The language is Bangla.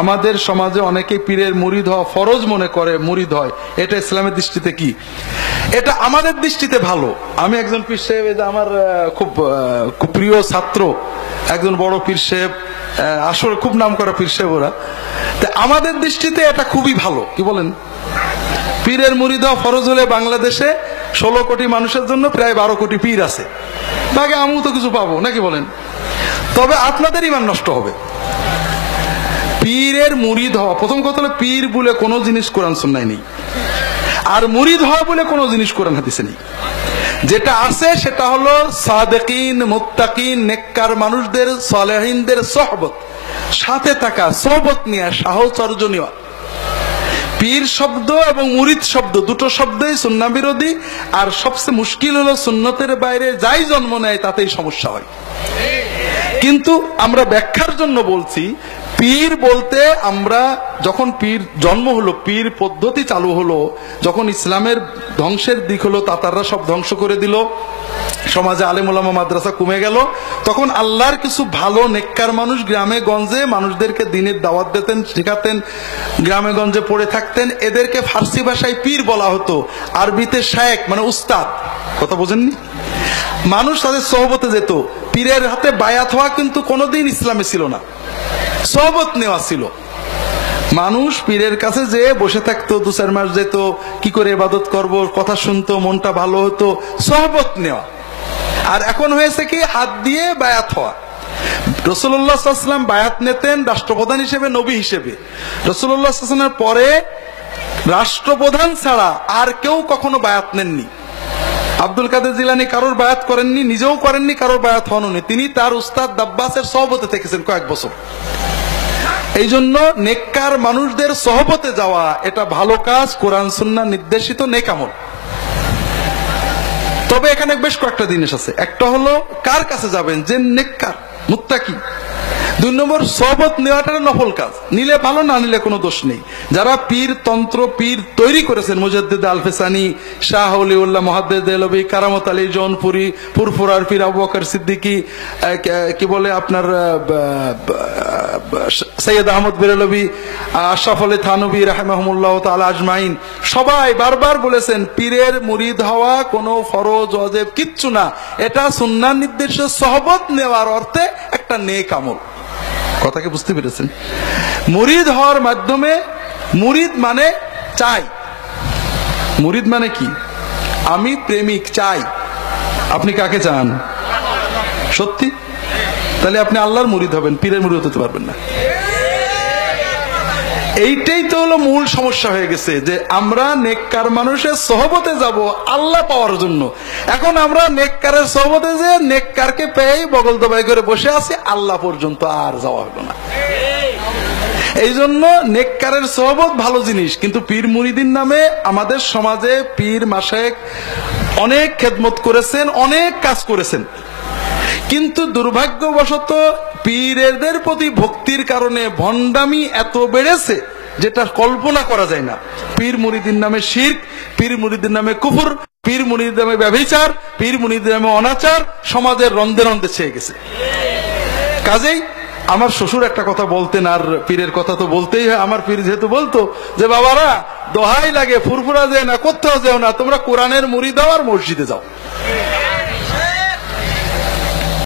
আমাদের সমাজে অনেকে পীরের মুরিদ হওয়া ফরজ মনে করে, মুরিদ হয়। এটা ইসলামের দৃষ্টিতে কি? এটা আমাদের দৃষ্টিতে ভালো। আমি একজন পীর সাহেব, আমার খুব প্রিয় ছাত্র, একজন বড় পীর সাহেব, আসলে খুব নাম করা পীর সাহেব ওরা। আমাদের দৃষ্টিতে এটা খুবই ভালো। কি বলেন? পীরের মুরিদ হওয়া ফরজ হলে বাংলাদেশে 16 কোটি মানুষের জন্য প্রায় 12 কোটি পীর আছে, বাকি আমিও তো কিছু পাবো নাকি বলেন? তবে আপনাদের ঈমান নষ্ট হবে। পীরের মুরিদ হওয়া, প্রথম কথা হলো পীর বলে কোনো জিনিস কোরআন সুন্নায় নেই, আর মুরিদ হওয়া বলে কোনো জিনিস কোরআন হাদিসে নেই। যেটা আছে সেটা হলো সাদেকিন, মুত্তাকিন, নেককার মানুষদের, সালেহিনদের সোহবত, সাথে থাকা, সোহবত নিয়ে সাহচর্য নেওয়া। পীর শব্দ এবং মুরিদ শব্দ দুটো শব্দই সুন্নাহ বিরোধী। আর সবচেয়ে মুশকিল হলো সুন্নতের বাইরে যাই জন্ম নেয় তাতেই সমস্যা হয়। কিন্তু আমরা ব্যাখ্যার জন্য বলছি, পীর বলতে আমরা যখন পীর জন্ম হলো, পীর পদ্ধতি চালু হলো, যখন ইসলামের ধ্বংসের দিক হলো, তাতাররা সব ধ্বংস করে দিল, সমাজে আলেম ওলামা মাদ্রাসা কমে গেল, তখন আল্লাহর কিছু ভালো নেককার মানুষ গ্রামে গঞ্জে মানুষদেরকে দিনের দাওয়াত দিতেন, শেখাতেন, গ্রামে গঞ্জে পড়ে থাকতেন। এদেরকে ফার্সি ভাষায় পীর বলা হতো, আরবিতে শায়েখ মানে উস্তাদ। কথা বোঝেননি? মানুষ তাদের সোহবতে যেত। পীরের হাতে বায়াত হওয়া কিন্তু কোনোদিন ইসলামে ছিল না, সোহবত নেওয়া ছিল। মানুষ পীরের কাছে যে বসে থাকতো, 2-4 মাস যেত, কি করে ইবাদত করব, কথা শুনতো, মনটা ভালো হতো, সোহবত নেওয়া। আর এখন হয়েছে কি, হাত দিয়ে বায়াত হওয়া। রাসূলুল্লাহ সাল্লাল্লাহু আলাইহি ওয়াসাল্লাম বায়াত নিতেন রাষ্ট্রপ্রধান হিসেবে, নবী হিসেবে। রাসূলুল্লাহ সাল্লাল্লাহু আলাইহি ওয়াসাল্লামের পরে রাষ্ট্রপ্রধান ছাড়া আর কেউ কখনো বায়াত নেননি। আব্দুল কাদের জিলানী কারোর বায়াত করেননি, নিজেও করেননি, কারোর বায়াত হননি। তিনি তার উস্তাদ দাব্বাসের সোহবতে থেকেছেন কয়েক বছর। এই জন্য নেককার মানুষদের সোহবতে যাওয়া এটা ভালো কাজ, কোরআন সুন্নাহ নির্দেশিত নেক আমল। তবে এখানে বেশ কয়েকটা জিনিস আছে। একটা হলো কার কাছে যাবেন, যে নেককার মুত্তাকি। 2 নম্বর, সোহবত নেওয়াটা নফল কাজ, নিলে ভালো, না নিলে কোনো দোষ নেই। যারা পীর তন্ত্র পীর তৈরি করেছেন, মুজাদ্দিদ আল-ফিসানি, শাহ ওলিউল্লাহ মুহাদ্দিদ দেহলভী, কারামত আলী জৌনপুরি, ফুরফুরার পীর আবু বকর সিদ্দিকী, কি বলে আপনার সৈয়দ আহমদ বেরেলভী, আশরাফ আলী থানভী রাহিমাহুমুল্লাহ তাআলা আজমাইন, সবাই বারবার বলেছেন পীরের মুরিদ হওয়া কোনো ফরজ ওয়াজিব কিচ্ছু না, এটা সুন্নাহ নির্দেশিত সোহবত নেওয়ার অর্থে একটা নেক আমল। কথাকে বুঝতে পেরেছেন? মুরিদ হওয়ার মাধ্যমে, মুরিদ মানে চাই। মুরিদ মানে কি? আমি প্রেমিক, চাই। আপনি কাকে চান? সত্যি? তাহলে আপনি আল্লাহর মুরিদ হবেন, পীরের মুরিদ হতে পারবেন না। এইটাই তো হলো মূল সমস্যা হয়ে গেছে, যে আমরা নেককার মানুষের সোহবতে যাব আল্লাহ পাওয়ার জন্য। এখন আমরা নেককারের সোহবতে যে নেককারকে পেয়ে বগল দবাই করে বসে আছি, আল্লাহ পর্যন্ত আর যাওয়া হলো না। এই জন্য নেককারের সোহবত ভালো জিনিস, কিন্তু পীর মুরিদিন নামে আমাদের সমাজে পীর মাশায়েখ অনেক খেদমত করেছেন, অনেক কাজ করেছেন, কিন্তু দুর্ভাগ্যবশত পীরদের প্রতি ভক্তির কারণে ভণ্ডামি এত বেড়েছে যেটা কল্পনা করা যায় না। পীর মুরিদিন নামে শিরক, পীর মুরিদিন নামে কুফর, পীর মুরিদিন নামে ব্যভিচার, পীর মুরিদিন নামে অনাচার সমাজের রন্ধে রন্ধে ছেয়ে গেছে। কাজেই আমার শ্বশুর একটা কথা বলতেন, আর পীরের কথা তো বলতেই হয়। আমার পীর যেহেতু বলতো যে বাবারা দোহাই লাগে, ফুরফুরা যায় না, কোথাও যেও না, তোমরা কোরআনের মুরিদ হও আর মসজিদে যাও।